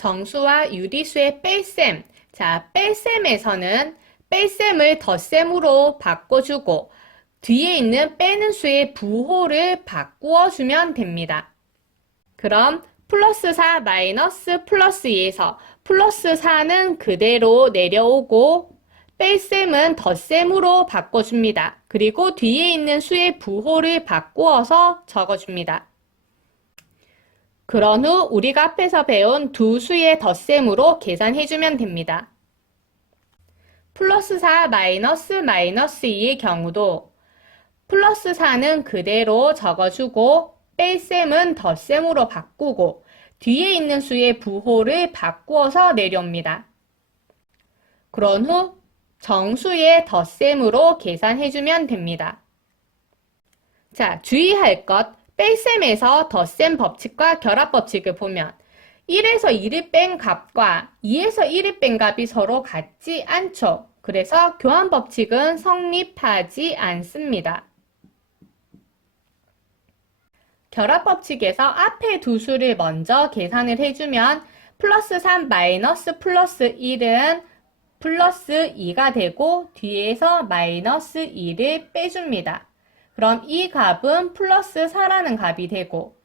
정수와 유리수의 뺄셈. 자, 뺄셈에서는 뺄셈을 덧셈으로 바꿔주고 뒤에 있는 빼는 수의 부호를 바꾸어 주면 됩니다. 그럼 플러스 4 마이너스 플러스 2에서 플러스 4는 그대로 내려오고 뺄셈은 덧셈으로 바꿔줍니다. 그리고 뒤에 있는 수의 부호를 바꾸어서 적어줍니다. 그런 후 우리가 앞에서 배운 두 수의 덧셈으로 계산해주면 됩니다. 플러스 4 마이너스 마이너스 2의 경우도 플러스 4는 그대로 적어주고 뺄셈은 덧셈으로 바꾸고 뒤에 있는 수의 부호를 바꾸어서 내려옵니다. 그런 후 정수의 덧셈으로 계산해주면 됩니다. 자, 주의할 것, 뺄셈에서 덧셈 법칙과 결합 법칙을 보면 1에서 2를 뺀 값과 2에서 1을 뺀 값이 서로 같지 않죠. 그래서 교환 법칙은 성립하지 않습니다. 결합 법칙에서 앞에 두 수를 먼저 계산을 해주면 플러스 3 마이너스 플러스 1은 플러스 2가 되고 뒤에서 마이너스 2를 빼줍니다. 그럼 이 값은 플러스 4라는 값이 되고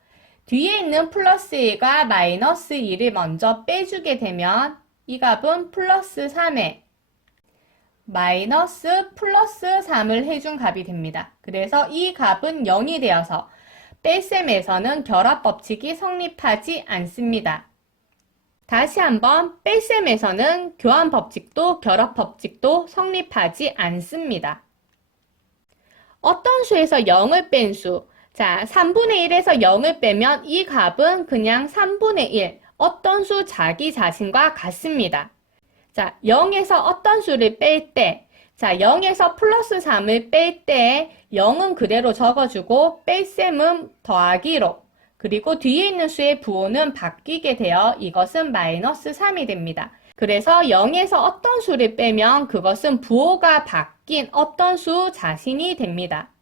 뒤에 있는 플러스 2가 마이너스 2를 먼저 빼주게 되면 이 값은 플러스 3에 마이너스 플러스 3을 해준 값이 됩니다. 그래서 이 값은 0이 되어서 뺄셈에서는 결합 법칙이 성립하지 않습니다. 다시 한번 뺄셈에서는 교환 법칙도 결합 법칙도 성립하지 않습니다. 어떤 수에서 0을 뺀 수? 자, 3분의 1에서 0을 빼면 이 값은 그냥 3분의 1, 어떤 수 자기 자신과 같습니다. 자, 0에서 어떤 수를 뺄 때, 자, 0에서 플러스 3을 뺄 때 0은 그대로 적어주고 뺄셈은 더하기로 그리고 뒤에 있는 수의 부호는 바뀌게 되어 이것은 마이너스 3이 됩니다. 그래서 0에서 어떤 수를 빼면 그것은 부호가 바 뀐 어떤 수 자신이 됩니다.